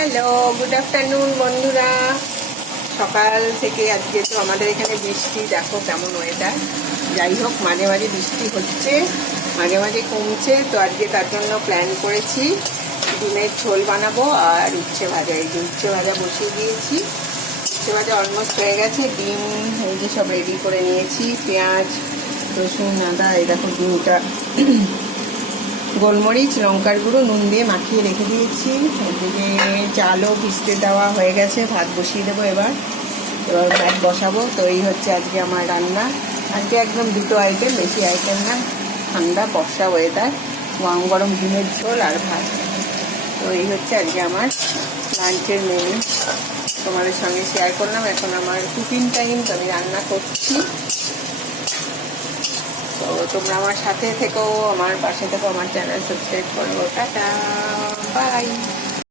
Hello, good afternoon বন্ধুরা। সকাল থেকে আজকে তো আমাদের এখানে বৃষ্টি, দেখো কেমন ওয়েদার। যাই হোক, মাঝে মাঝে বৃষ্টি হচ্ছে, মাঝে মাঝে কমছে। তো আজকে তার জন্য প্ল্যান করেছি ডিমের ঝোল বানাবো আর উচ্ছে ভাজা। এই যে উচ্ছে ভাজা বসিয়ে দিয়েছি, উচ্ছে ভাজা অলমোস্ট হয়ে গেছে। ডিম এই যে সব রেডি করে নিয়েছি, পেঁয়াজ রসুন আদা। এই দেখো ডিমটা গোলমরিচ লঙ্কার গুঁড়ো নুন দিয়ে মাখিয়ে রেখে দিয়েছি। এদিকে চালও ভিজতে দেওয়া হয়ে গেছে, ভাত বসিয়ে দেবো। এবার ভাত বসাবো। তো এই হচ্ছে আজকে আমার রান্না। আজকে একদম দুটো আইটেম, বেশি আইটেম না। ঠান্ডা বর্ষা ওয়েদার, গরম গরম ডিমের ঝোল আর ভাত। তো এই হচ্ছে আজকে আমার লাঞ্চের মেনু, তোমাদের সঙ্গে শেয়ার করলাম। এখন আমার কুকিং টাইম, তো আমি রান্না করছি। তো তোমরা আমার সাথে থেকো, আমার পাশে থেকো, আমার চ্যানেল সাবস্ক্রাইব করো। Tata, by.